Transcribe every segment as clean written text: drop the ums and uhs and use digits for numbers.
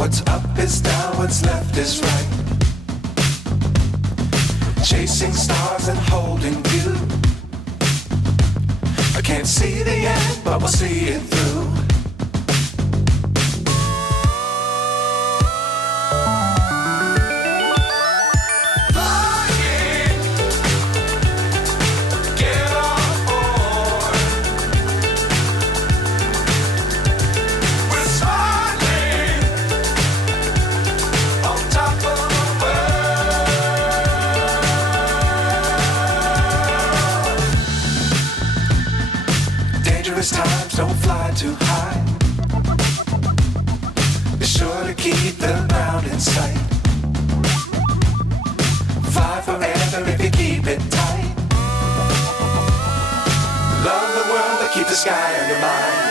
What's up is down, what's left is right. Chasing stars and holding you. I can't see the end, but we'll see it through. Times don't fly too high. Be sure to keep the ground in sight. Fly forever if you keep it tight. Love the world but keep the sky on your mind.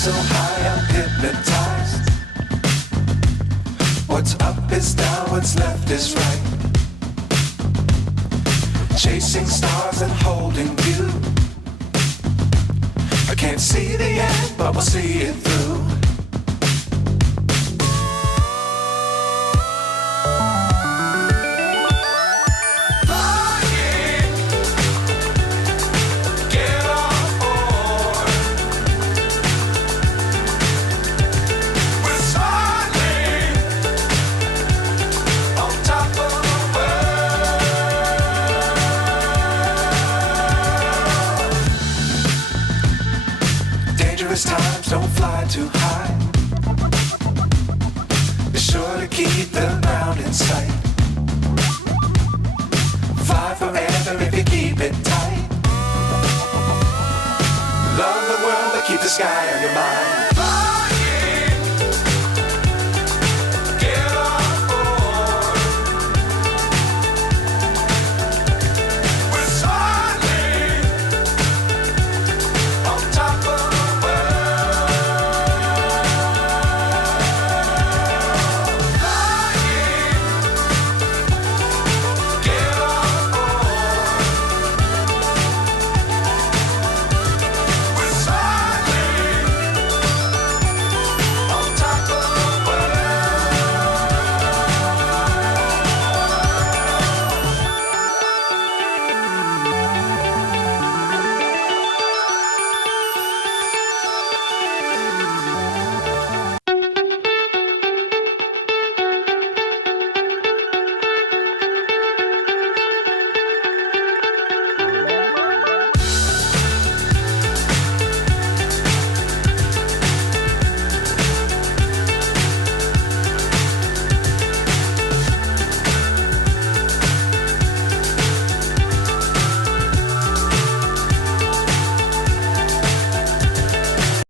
So high I'm hypnotized. What's up is down, what's left is right. Chasing stars and holding you. I can't see the end, but we'll see it through. Times don't fly too high. Be sure to keep the ground in sight. Fly forever if you keep it tight. Love the world but keep the sky on your mind.